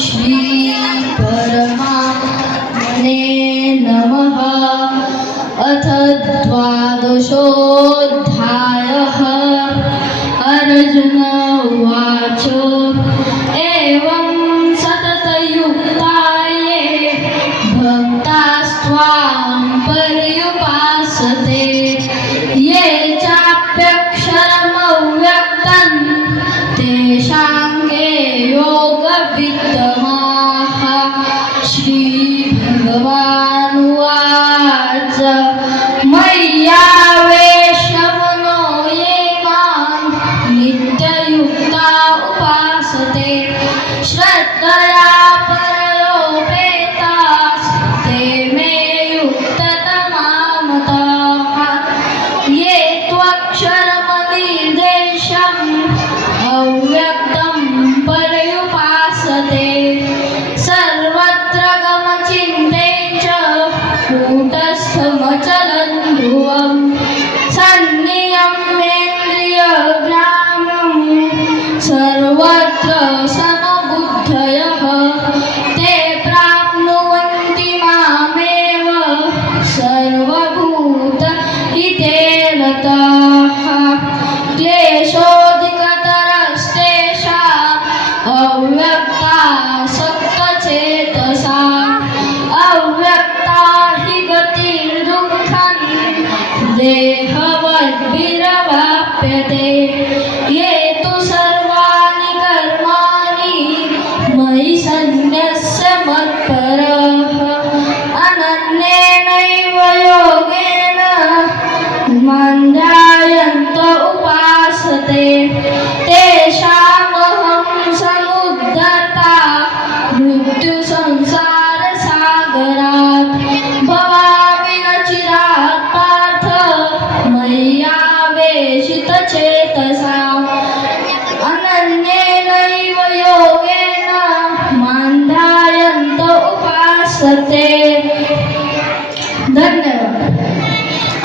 श्री परमात्मने नमः। अथ द्वादशोऽध्यायः। अर्जुन उवाच एवं सततयुक्ता ये भक्तास्त्वां पर्युपासते ये चाप्यक्षरमव्यक्तं तेषां के योगवित्तमाः। श्रीभगवानुवाच मय्यावेशमनो ये मां नित्ययुक्ता उपासते श्रद्धया परयोपेतास् ते मे युक्ततमा मतः। ये त्वक्षरमनिर्देशम् अव्यक्तं पर्युपासते सर्वत्र गमचिन्तेन च कूटस्थमचलं ध्रुवम् सन्नियम्येन्द्रियग्रामं सर्वत्र समबुद्धयः ते प्राप्नुवन्ति मामेव सर्वभूतहिते रताः। क्लेशोऽधिकतरस्तेषाम् अव्यक्तासक्तचेतसाम् अव्यक्ता हि गतिर्दुःखं देहवद्भिरवाप्यते। ये तु सर्वाणि कर्माणि मयि सन्न्यस्य मत्परः अनन्येनैव योगेन मां ध्यायन्त उपासते तेषामहं समुद्धर्ता मृत्युसंसारसागरात्। भवामि न चिरात् पार्थ मय्यावेशितचेतसाम् अनन्येनैव योगेन मां ध्यायन्त उपासते।